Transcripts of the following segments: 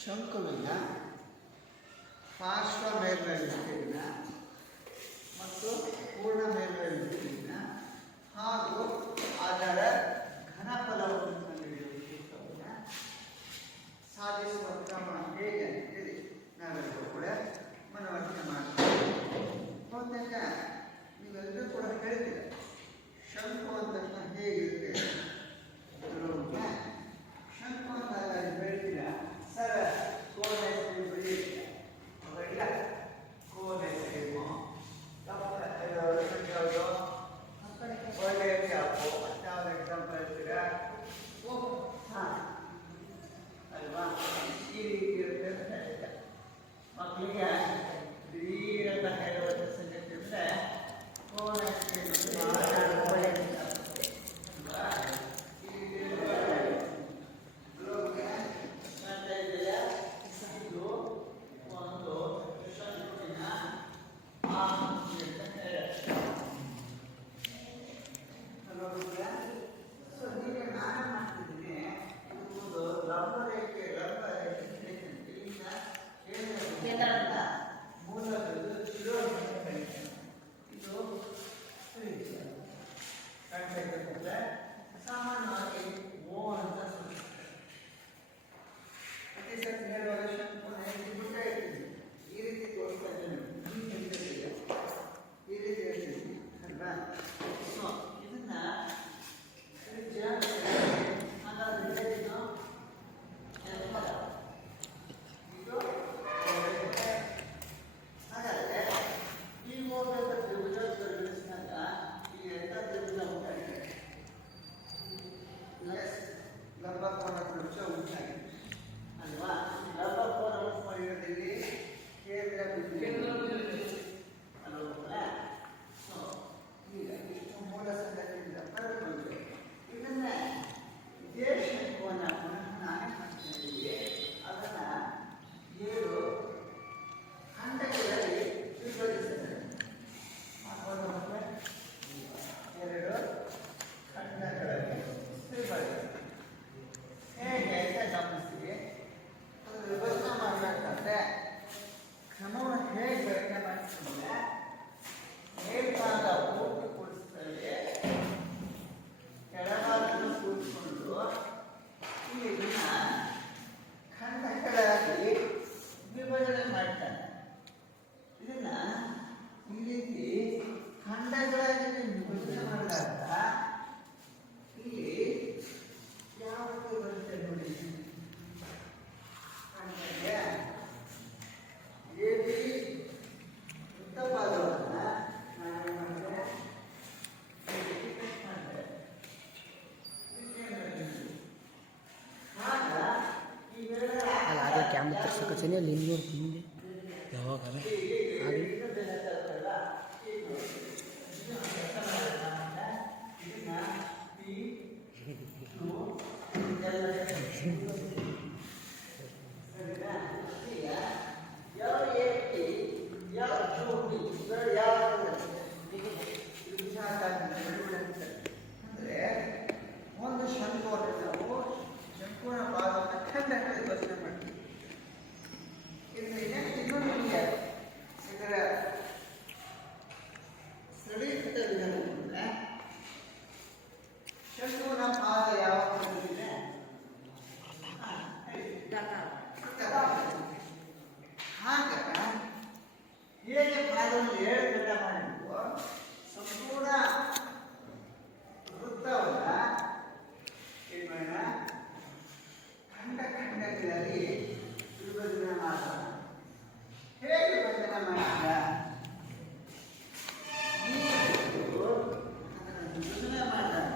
ಶಂಕುವಿನ ಪಾರ್ಶ್ವ ಮೇಲ್ಮೈ ವಿಸ್ತೀರ್ಣ ಮತ್ತು ಪೂರ್ಣ ಮೇಲ್ಮೈ ವಿಸ್ತೀರ್ಣ ಹಾಗೂ ಅದರ ಘನಫಲವನ್ನು ಕಂಡುಹಿಡಿಯುವ ಸೂತ್ರವನ್ನು ಸಾಧಿಸುವ ಕ್ರಮ ಹೇಗೆ ಅಂತೇಳಿ ನಾವೆಲ್ಲರೂ ಕೂಡ ಮನವರಿಕೆ ಮಾಡ್ತೀವಿ. ಬಹುತೇಕ ನೀವೆಲ್ಲರೂ ಕೂಡ ಹೇಳ್ತೀರ ಶಂಕು ಅಂದ ತಕ್ಷಣ ಹೇಗಿರುತ್ತೆ ಶಂಕು ಅಂದಾಗ ಹೇಳ್ತೀರ ಸರ ಕೋನೆ ಬೆಳೆಯುತ್ತೆ ಅವೆಲ್ಲ ಕೋನೆ ಸೇಮು ಒಳ್ಳೆಯ ಕ್ಯಾಪು ಯಾವ್ದು ಎಕ್ಸಾಂಪಲ್ ಹೇಳ್ತೀರಾ ಹಾಂ ಅಲ್ವಾ ಈ ರೀತಿ ಇರುತ್ತೆ ಅಂತ ಹೇಳ್ತಾರೆ. ಮಕ್ಕಳಿಗೆ ದಿಢೀರ್ ಅಂತ ಹೇಳುವ ಸಂಗತಿ ಅಂದರೆ ಕೋನೆ ಸಾಮಾನ್ಯವಾಗಿ ಓ ಅಂತ ಪ್ರತಿ ಸರ್ತಿ ಹೇಳುವಾಗ ಬಿಡ್ತಾ ಇರ್ತೀವಿ. ಈ ರೀತಿ ತೋರಿಸ್ತಾ ಇದ್ದೇನೆ ಈ ರೀತಿ ಹೇಳ್ತೀವಿ ಅಲ್ವಾ. ಸೊ ಇದನ್ನ ಹಾಗಾದ್ರೆ ಈ ಹೋಗದ ತ್ರಿಭುಜ ಪರಿಗಣಿಸಿದಾಗ ಈ ಎಂಥ ತ್ರಿಭುಜ ಉಂಟಾಗಿದೆ ಲಂಬಕೋನ ತ್ರಿಭುಜ ಉಂಟಾಗಿದೆ ಅಲ್ವಾ. ಲಂಬಕೋನ ಪರಿಗಣದಲ್ಲಿ ಕೇಂದ್ರ ಅಲ್ವಾ. ಸೊ ಈಗ ಇಷ್ಟು ಮೂಲ ಸಂಗತಿಯಿಂದ ಪಡೆದುಕೊಂಡು ಇದನ್ನ ಇದೇ ಶಂಕುವನ್ನು ಪುನಃ ನಾನೇ ಮಾಡ್ತಿದ್ದೀವಿ. ಅದನ್ನ 7 ಖಂಡಗಳಲ್ಲಿ ವಿಭಜಿಸಿದ್ದಾರೆ. ಹಾಕೊಂಡು ಮತ್ತೆ 2 ಖಂಡಗಳಲ್ಲಿ ವಿಭಜಿಸಿದ್ದಾರೆ. ಹೇಗೆ ಅಂತ ಗಮನಿಸ್ತೀವಿ. ಅದು ವಿಭಜನೆ ಮಾಡಬೇಕಾದ್ರೆ ಕ್ರಮವನ್ನು ಹೇಗೆ ಯೋಚನೆ ಮಾಡಿಸಿದ್ರೆ ಮೇಲ್ಭಾಗ ಪೂರ್ತಿ ಕೂಡಿಸ್ತೇವೆ, ಕೆಳಭಾಗವನ್ನು ಕೂಡಿಸ್ಕೊಂಡು ಇಲ್ಲಿ ಖಂಡಗಳಾಗಿ ವಿಭಜನೆ ಮಾಡ್ತಾನೆ. ಇದನ್ನ ಈ ರೀತಿ ಖಂಡಗಳಾಗಿ ವಿಭಜನೆ ಮಾಡಿದಾಗ ಇಲ್ಲಿ ಯಾವ ರೀತಿ ಬರುತ್ತೆ ನೋಡಿ. ಎಬಿ ವೃತ್ತಪಾದವನ್ನು ನಾನು ಮಾಡಿದೆ आगे कैमरा तक चलिए लीन घूमेंगे यावाग आगे ಅಂದರೆ ಒಂದು ಶಂಕುವನ್ನು ನಾವು ಶಂಕುನ ಭಾಗವನ್ನು ಖಂಡಗಳಲ್ಲಿ ಯೋಚನೆ ಮಾಡ್ತೀವಿ. ಇನ್ನೊಂದು ಇದರ ಸರಳೀಕೃತ ವಿಧಾನದಿಂದ ಶಂಕುನ ಪಾದ ಯಾವಾಗ ಇದೆ ಹಾಗ ಹೇಗೆ ಪಾದವನ್ನು 7 ಖಂಡ ಮಾಡಿದ್ವು ಸಂಪೂರ್ಣ ವೃತ್ತವನ್ನ ಖಂಡಗಳಲ್ಲಿ ವಿಭಜನೆ ಮಾಡೋಣ. ಹೇಗೆ ವಿಭಜನೆ ಮಾಡಿದ ವಿಭಜನೆ ಮಾಡಿದಾಗ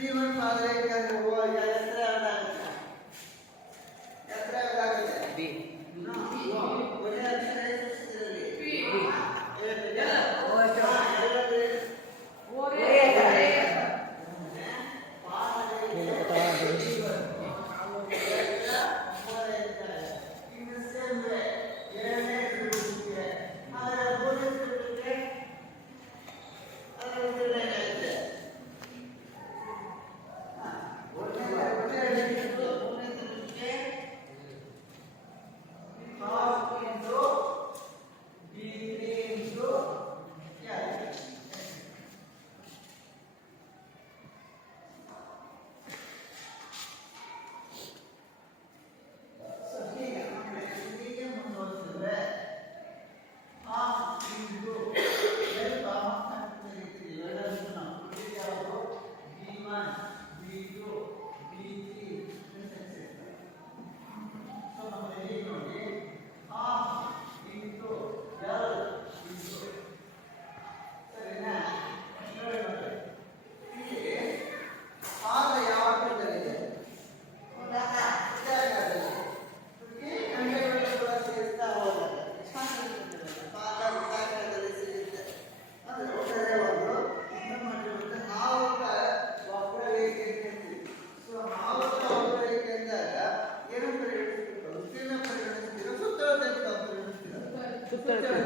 T1 ಪಾದರೇಖೆ ಹೋಗುವಾಗ ಎತ್ತರ ಯಾವ್ದಾಗುತ್ತೆ? ಎತ್ತರ ಯಾವ್ದಾಗುತ್ತೆ? B No. ಒಂದೇ ಅಕ್ಷರ ಇದರಲ್ಲಿ.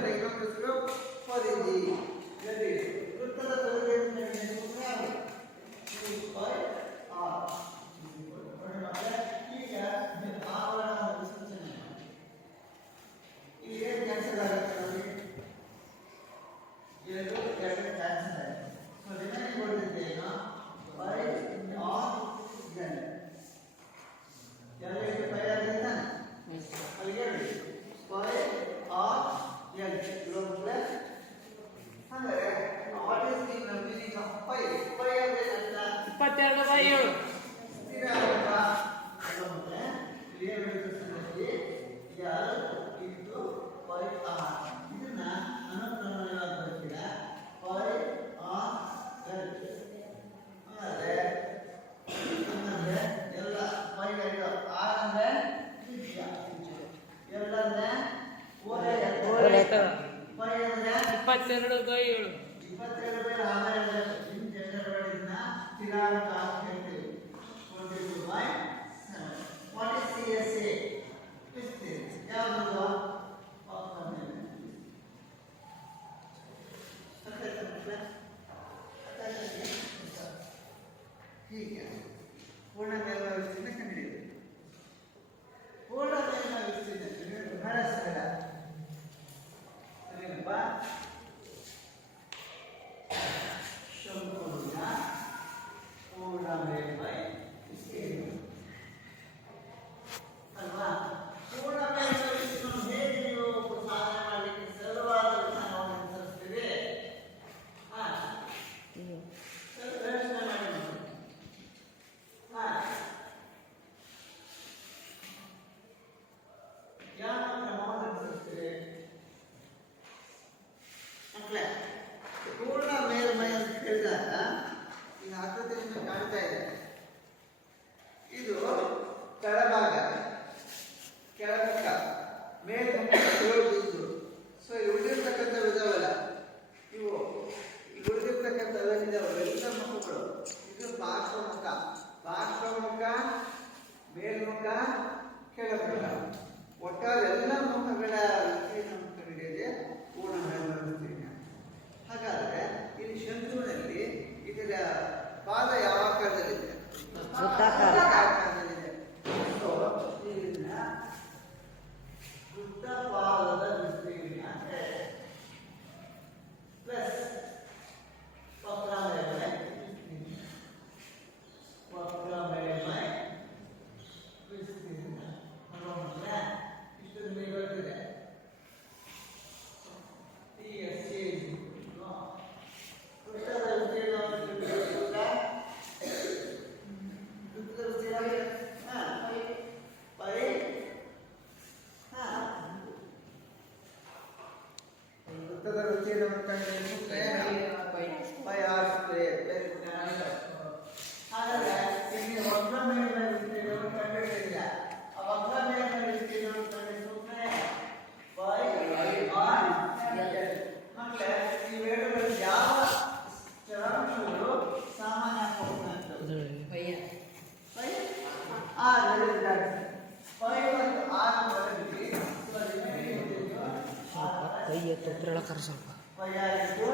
ಹೇಳ್ತಾರೆ ಸ್ವಲ್ಪ. ಪೈ ಆಗಿದ್ದು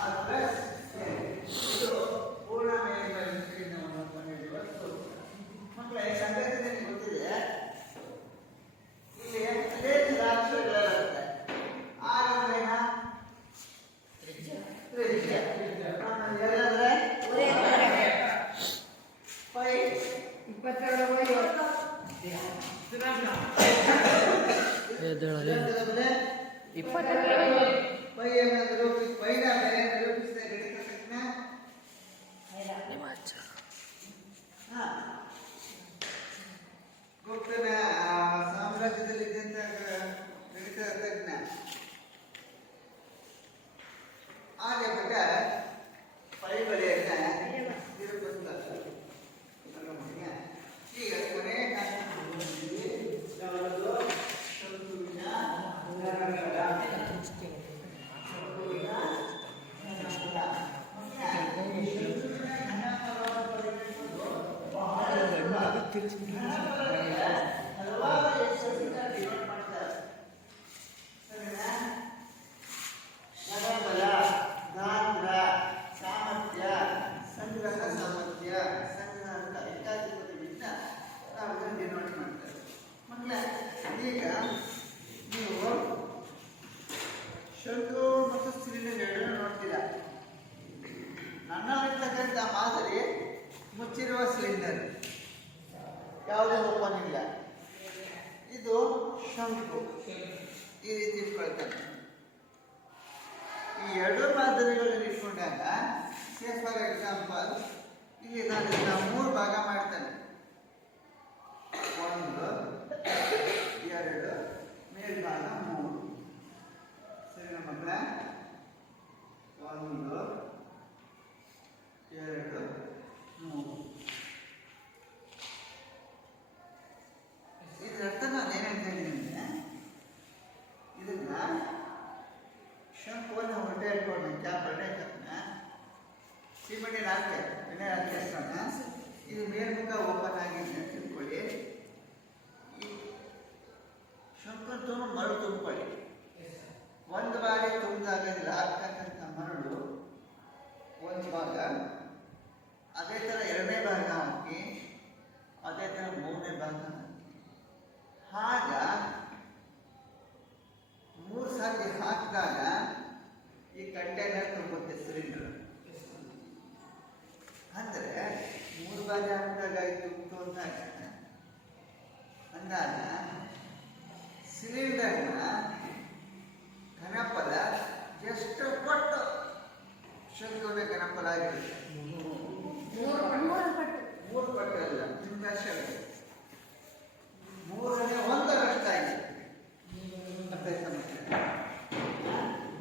ಆರ್ ಪ್ಲಸ್ ಇದು ಪೂರ್ಣ ಮೇಲ್ಮೈ ವಿಸ್ತೀರ್ಣವನ್ನು ಕಂಡುಹಿಡಿಯುವ ಸೂತ್ರ. ಮಕ್ಕಳೇ ಸಂಗತಿ ನಿಮಗೆ ಗೊತ್ತಿದೆ, ಇಲ್ಲಿ ಅದೇ ಅಕ್ಷರಗಳಿರುತ್ತೆ. ಆರ್ ಅಂದ್ರೆ ಏನ? ತ್ರಿಜ್ಯ. ಎಲ್ ಅಂದ್ರೆ ಪೈ 22/50. ಪೈ ಏನಾದರೂ ಪೈನ ಬೆಲೆ ನಿರೂಪಿಸಿದ ಗಣಿತ ತಜ್ಞ ಗುಪ್ತನ ಸಾಮ್ರಾಜ್ಯದಲ್ಲಿದ್ದಂತ ಗಣಿತ ತಜ್ಞ ಆದ ಪ್ರಕಾರ ಪೈ ಬೆಲೆಯನ್ನ ನಿರೂಪಿಸ್ತಾರೆ. ಈಗ ಕೊನೆ ಈಗ ನೀವು ಶಂಕು ಮತ್ತು ಸಿಲಿಂಡರ್ ಎರಡನ್ನು ನೋಡ್ತೀರಾ. ನನ್ನಲ್ಲಿರ್ತಕ್ಕಂಥ ಮಾದರಿ ಮುಚ್ಚಿರುವ ಸಿಲಿಂಡರ್, ಯಾವುದೇ ಓಪನ್ ಇಲ್ಲ. ಇದು ಶಂಕು, ಈ ರೀತಿ ಇಟ್ಕೊಳ್ತಾನೆ. ಈ ಎರಡು ಮಾದರಿಗಳನ್ನು ಇಟ್ಕೊಂಡಾಗ ಸೇ ಫಾರ್ ಎಕ್ಸಾಂಪಲ್ ಇಲ್ಲಿ ನಾನು ಇದನ್ನ 3 ಭಾಗ ಮಾಡ್ತೇನೆ. 1 2 ಮೇಲ್ಭಾಗ 3. ಸರಿನಾ ಮಕ್ಕಳ? 1 2 3. ಇದರರ್ಥ ನಾನು ಏನಂತ ಹೇಳಿದ್ದೀನಿ ಅಂದ್ರೆ, ಇದನ್ನ ಶಂಕುವನ್ನು ಹೊಟ್ಟೆ ಇಟ್ಕೊಂಡು ಕ್ಯಾಪ್ ಹೊಟ್ಟೆ ತಪ್ಪನ ಸಿಮೆಂಟ್ ಹಾಕ್ತೆ ಎಣ್ಣೆ ಹಾಕಿಸ್ತಾನ. ಇದು ಮೇಲ್ಮುಖ ಓಪನ್ ಆಗಿದೆ ಅಂತ ತಿಳ್ಕೊಳ್ಳಿ. ಈ ಶಂಕುವನ್ನು ಮರಳು ತುಂಬಿಕೊಳ್ಳಿ. ಒಂದು ಬಾರಿ ತುಂಬಿದಾಗಲಿಲ್ಲ ಆಗ್ತಕ್ಕಂಥ ಮರಳು ಒಂದು ಭಾಗ, ಅದೇ ಥರ 2ನೇ ಭಾಗ ಹಾಕಿ, ಅದೇ ಥರ 3ನೇ ಭಾಗ ಹಾಕಿ. ಆಗ 3 ಸಾರಿ ಹಾಕಿದಾಗ ಈ ಕಂಟೈನರ್ ತುಂಬುತ್ತೆ ಸಿಲಿಂಡರ್. ಅಂದರೆ 3 ಬಾರಿ ಹಾಕಿದಾಗ ತುಂಬಿತು ಅಂದಾಗ ಸಿಲಿಂಡರ್ನ ಘನಫಲ ಎಷ್ಟು ಪಟ್ಟು ಶಂಕುವಿನ ಘನಫಲ ಆಗಿರುತ್ತೆ? 3 ಪಟ್ಟು ಅಲ್ಲ, ನಿಮ್ಗೆ 3ನೇ 1 ಆಗಿದೆ.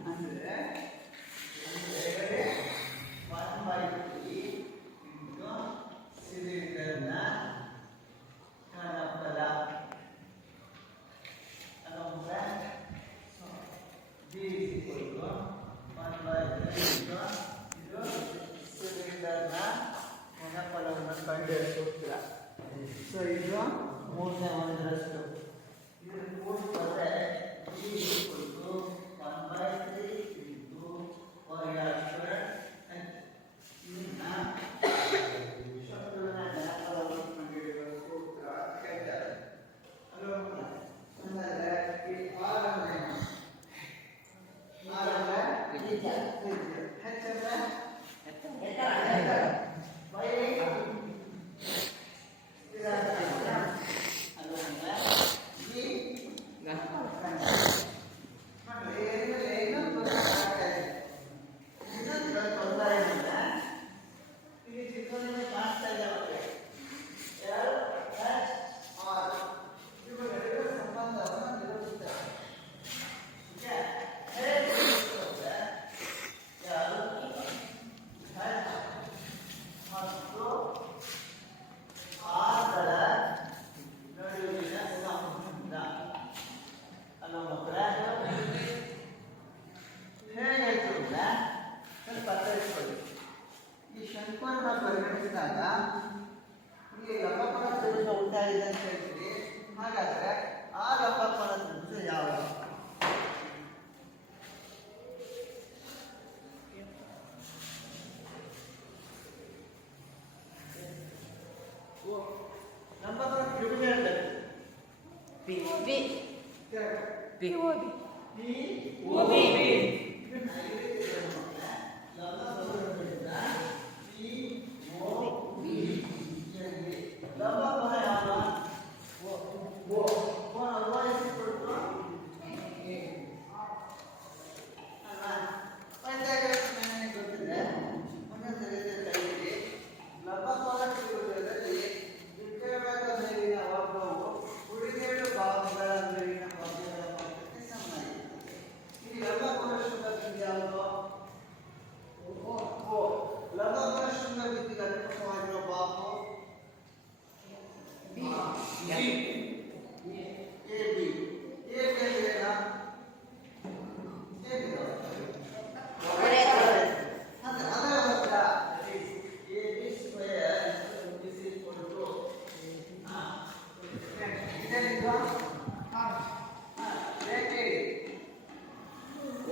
ಅಂದರೆ 1/3 ಸಿಲಿಂಡರ್ನ ಘನಫಲ. ಇದು ಸಿಲಿಂಡರ್ನ ಘನಫಲವನ್ನು ಕಂಡುಹಿಡಿಯುವ ಸೂತ್ರ. ಸೊ ಇದು 3ನೇ 1ರಷ್ಟು. ಇದನ್ನು ಕೂಡಿಸಿದರೆ ಲಂಬಕೋನ ತ್ರಿಭುಜ ಇರಬೇಕು. B B B O B O B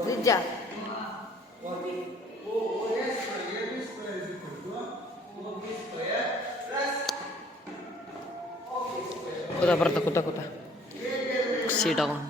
ತ್ರಿಜ್ಯ ಕೂತ ಸೀಟ್ ತಗೊಂಡು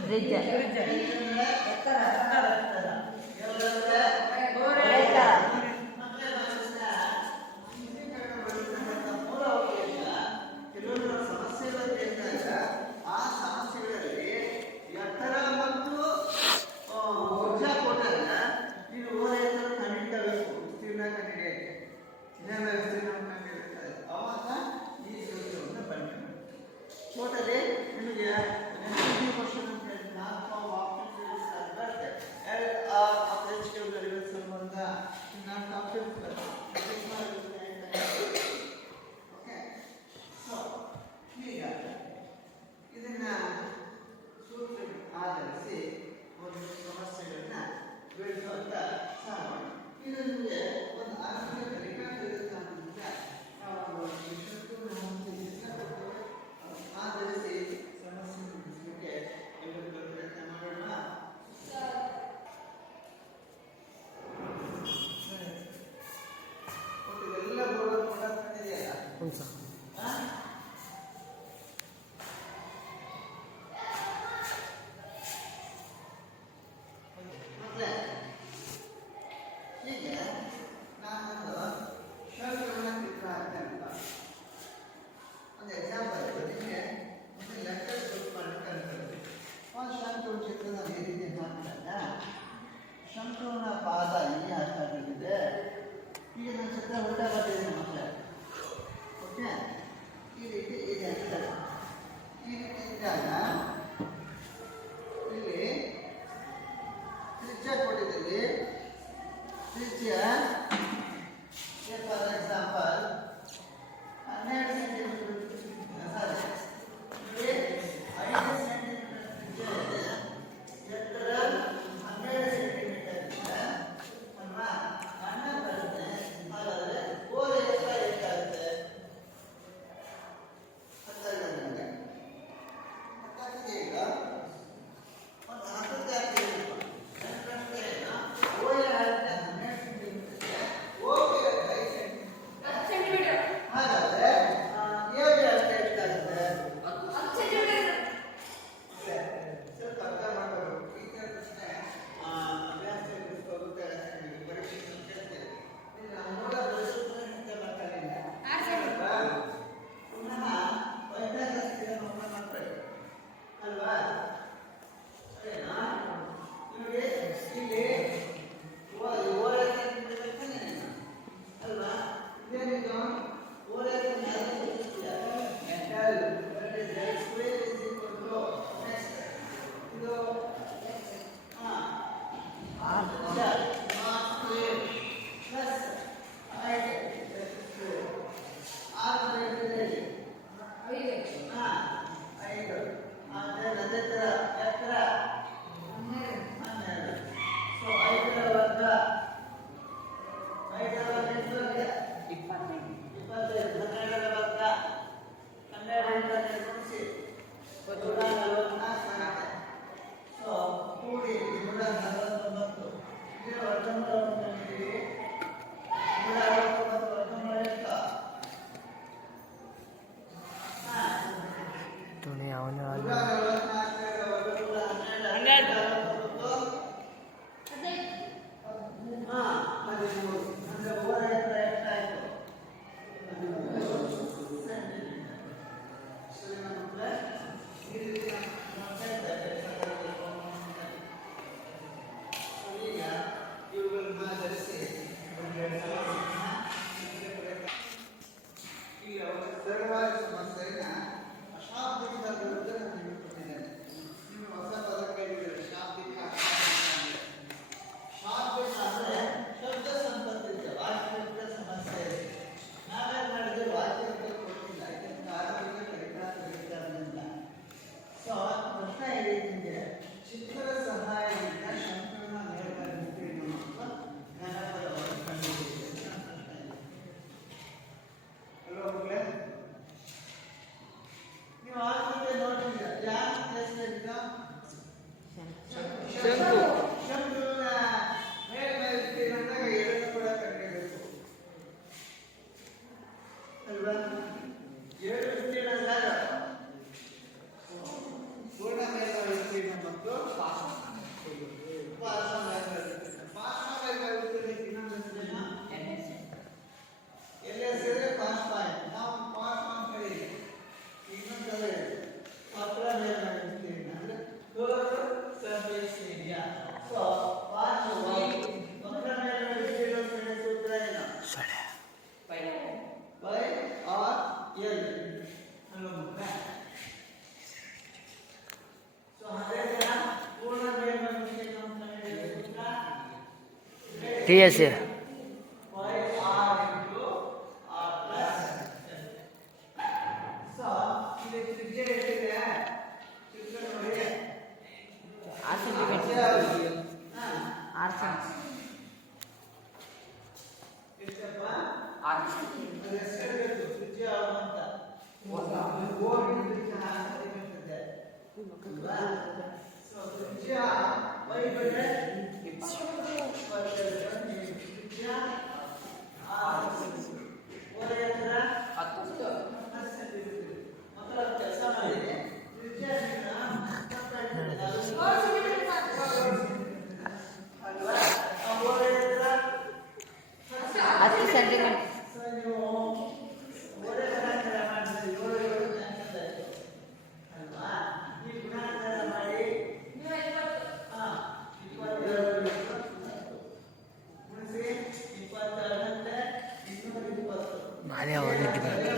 ತ್ರಿಜ್ಯ ಕೆಲವೊಂದು ಸಮಸ್ಯೆಗಳು ಇದ್ದಾಗ ಆ ಸಮಸ್ಯೆಗಳಲ್ಲಿ ಎತ್ತರ ಮತ್ತು ಊರ್ಜಾ ಕೊಟ್ಟಾಗ ಇದು ಓರೈತರ ಕಂಡಿಡಬೇಕು, ವಿಸ್ತೀರ್ಣ ಕಂಡಿಡಿಯಕ್ಕೆ ವಿಸ್ತೀರ್ಣ ಕಂಡಿಡಿಯುತ್ತದೆ. ಅವಾಗ ಈ ಸೂತ್ರವನ್ನು ಬಳಕೆ ಮಾಡಿ ಟೋಟಲಿ ನಿಮಗೆ ಕ್ವಶನ್ ಅಂತ ಹೇಳಿ 4 ಆಪ್ಷನ್ಸ್ ಬರುತ್ತೆ. ಸಂಬಂಧ 4 ಆಪ್ಷನ್ಸ್ ಬರುತ್ತೆ. ಈಗ ಇದನ್ನ ಸೂತ್ರ ಆಧರಿಸಿ ಒಂದು ಸಮಸ್ಯೆಗಳನ್ನ ಬಿಡಿಸುವಂತ ಸಹಾಯ ಇದು ನಿಮಗೆ ಒಂದು ಆರ್ಥಿಕ ರೇಖಾಚಿತ್ರ ಆಧರಿಸಿ ಸಮಸ್ಯೆ ಬಿಡಿಸಲಿಕ್ಕೆ ಎಲ್ಲರೂ ಪ್ರಯತ್ನ ಮಾಡೋಣ. ಎಲ್ಲ ಬೋರ್ಡ್ ಇದೆಯಲ್ಲ ಹ್ಞೂ ಸರ್. ಹೀಗೆ ನಾನೊಂದು ಶಂಕುವಿನ ಚಿತ್ರ ಅಂತ ಒಂದು ಎಕ್ಸಾಂಪಲ್ ನಿಮಗೆ ಒಂದು ಲೆಕ್ಕರ್ ಗ್ರೂಪ್ ಮಾಡಲಿಕ್ಕೆ ಅನ್ಕೊಳ್ಳಿ. ಒಂದು ಶಂಕುವಿನ ಚಿತ್ರ ನಾನು ಈ ರೀತಿ ಹಾಕಿದಾಗ ಶಂಕುವಿನ ಪಾದ ಇಲ್ಲಿ ಹಾಕಿದೆ. ಈಗ ನನ್ನ ಚಿತ್ರ ಉಲ್ಟಾ ಬರ್ತಿದ್ದೀನಿ ಮಕ್ಕಳೇ. ಓಕೆ, ಎರಡು ವಿಸ್ತೀರ್ಣ ಅಂದಾಗ ಪೂರ್ಣ ಮೇಲ್ಮೈ ವಿಸ್ತೀರ್ಣ ಮತ್ತು ಪಾರ್ಶ್ವ ಮೇಲ್ಮೈ ವಿಸ್ತೀರ್ಣ. ಪಾರ್ಶ್ವ ಮೇಲ್ಮೈ ವಿಸ್ತೀರ್ಣಕ್ಕೆ ಇನ್ನೊಂದು ಹೆಸರೇನು? ಎಲ್ಲೇ ಸೇರಿದ್ರೆ ಪಾರ್ಶ್ವ ಆಯ್ತು. ನಾವು ಪಾರ್ಶ್ವ ಅಂತ ಹೇಳಿ ಇನ್ನೊಂದ್ಸಲ ವಕ್ರ ಮೇಲ್ಮೈ ವಿಸ್ತೀರ್ಣ ಅಂದ್ರೆ ಸರ್ಫೇಸ್ ಏರಿಯಾ. ಸೊ ಪಾರ್ಶ್ವ ವಕ್ರ ಮೇಲ್ಮೈ ವಿಸ್ತೀರ್ಣ ಸೂತ್ರ ಏನು? ಬೈ ಆರ್ ಎಲ್ ಅಲ್ವಾ ಮಕ್ಕಳ? ಸೊ ಅದೇ ತರ ಪೂರ್ಣ ಮೇಲ್ಮೈ ವಿಸ್ತೀರ್ಣ ಅಂತ ಹೇಳಿದ್ರೆ ಸೂತ್ರ T S by R into R plus. So ಇಲ್ಲಿ ತ್ರಿಜ್ಯ ಎಷ್ಟಿದೆ? ಚಿತ್ರ ನೋಡಿ. 6 ಸೆಂಟಿಮೀಟರ್. ಹಾ 6 ಸೆಂಟಿಮೀಟರ್. ಎಷ್ಟಪ್ಪ? 6 ಸೆಂಟಿಮೀಟರ್. ಅದು ಎಷ್ಟಿರಬೇಕು ತ್ರಿಜ್ಯ ಅಂತ? 4 ತ್ರಿಜ್ಯ 6 ಸೆಂಟಿಮೀಟರ್ ಇದೆ. ಅಲ್ವಾ? ಸೊ ತ್ರಿಜ್ಯ y ಬಂದ್ರೆ 22 ತ್ರಿಜ್ಯ 6 ಸೆಂಟಿಮೀಟರ್. ಓರೆ ಎತ್ತರ 10 ಸೆಂಟಿಮೀಟರ್. ಮಕ್ಕಳ ಕೆಲಸ ಮಾಡಿ ತ್ರಿಜ್ಯ ಅಲ್ವಾ? ಓರೆ ಎತ್ತರ 10 ಸೆಂಟಿಮೀಟರ್. ಸೊ ನೀವು ಓರೆ ಗುಣಾಕಾರ ಮಾಡಿದ್ರೆ 7 ಕ್ಯಾನ್ಸಲ್ ಆಯ್ತು ಅಲ್ವಾ? ಈ ಗುಣಾಕಾರ ಮಾಡಿ 22 ಗುಣಿಸಿ 22 ಮತ್ತೆ 220 ಮಾದೇ ಅವನಿಗೆ ಬರುತ್ತೆ.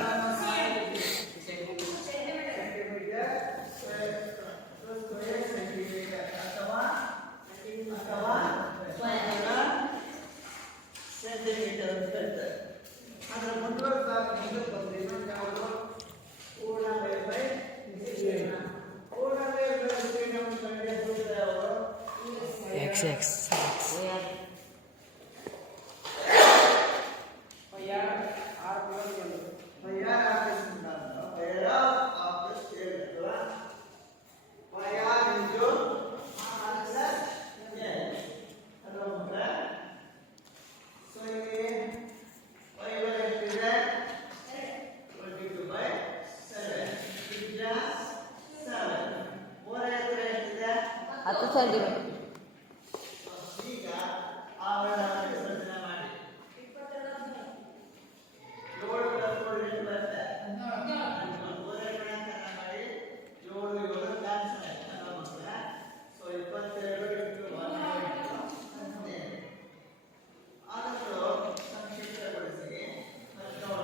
ಸೆಂಟಿಮೀಟರ್ ಅಂತ ಹೇಳ್ತಾರೆ. ಆದ್ರೆ ಮುಂದುವರೆದು ಬಂದ್ರೆ ಇನ್ನೊಂದು ಯಾವುದು? ಪೂರ್ಣ ಮೇಲ್ಮೈ ವಿಸ್ತೀರ್ಣ. ಪೂರ್ಣ ಮೇಲ್ಮೈ ವಿಸ್ತೀರ್ಣವನ್ನು ಕಂಡುಹಿಡಿಯುವ ಸೂತ್ರ ಯಾವುದು? ಎಕ್ಸ್ ಎಕ್ಸ್ ಹತ್ತು ಸೆಂಟಿಮೀಟರ್. ಈಗ ಆವರಣವನ್ನು ವಿಸರ್ಜನೆ ಮಾಡಿ 7 + 4 ಎಷ್ಟು ಬರುತ್ತೆ? 7 ಗುಣಾಕಾರ ಮಾಡಿ 7 7 ಕ್ಯಾನ್ಸಲ್ ಆಯ್ತು ಅಲ್ವಾ ಮಕ್ಕಳೇ? ಸೊ 22 × 1 ಆದಷ್ಟು ಸಂಕ್ಷಿಪ್ತಗೊಳಿಸಿ. 3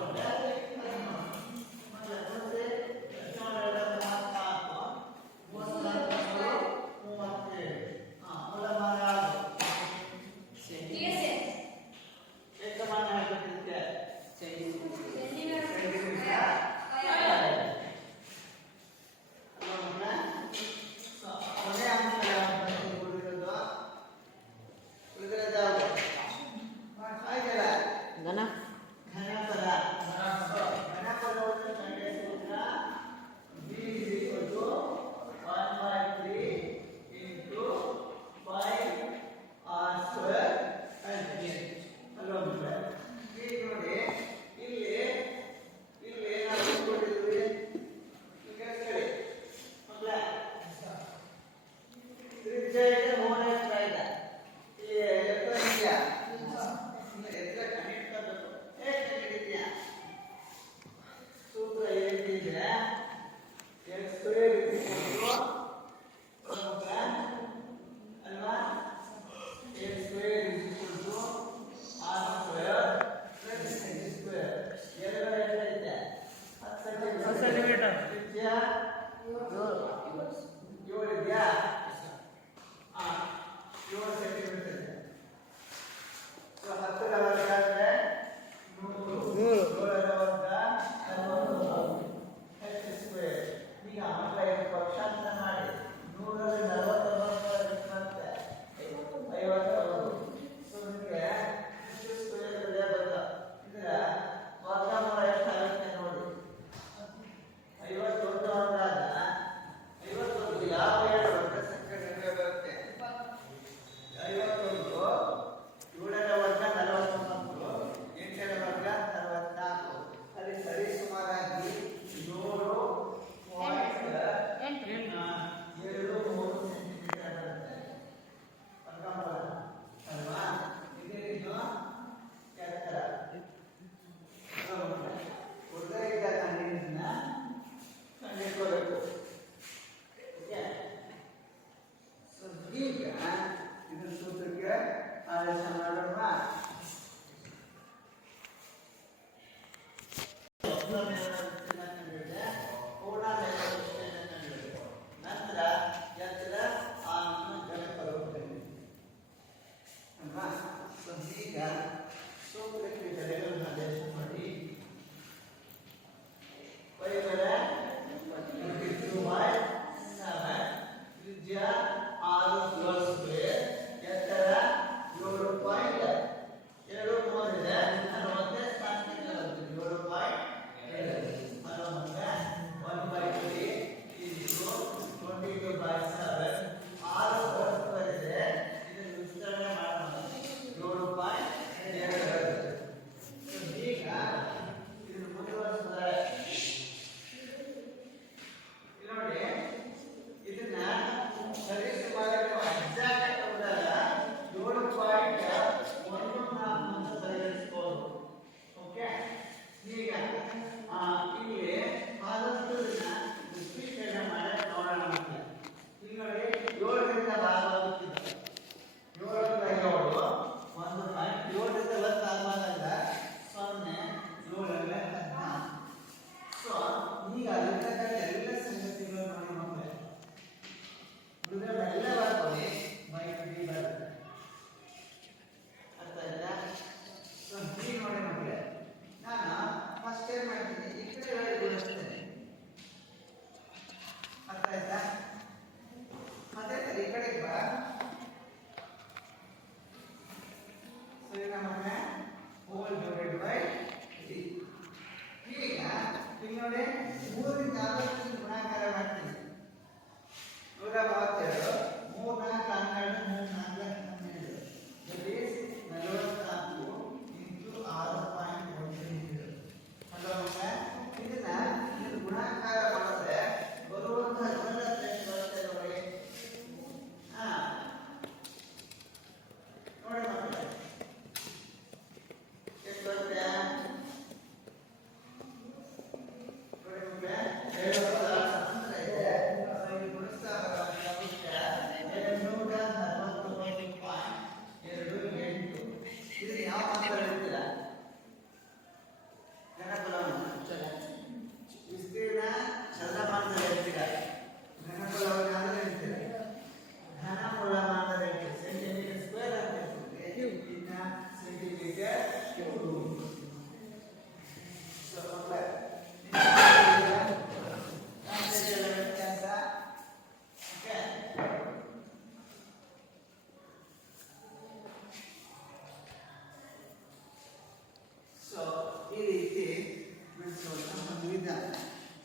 ಒಂದು ವಿಧಾನ.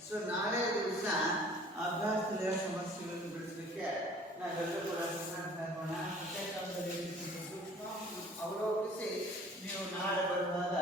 ಸೊ ನಾಳೆ ದಿವಸ ಅಭ್ಯಾಸದಲ್ಲಿರೋ ಸಮಸ್ಯೆಗಳನ್ನು ಬಿಡಿಸಲಿಕ್ಕೆ ನಾವೆಲ್ಲರೂ ಕೂಡ ಸೂಕ್ಷ್ಮ ಅವಲೋಕಿಸಿ ನೀವು ನಾಳೆ ಬರುವಾಗ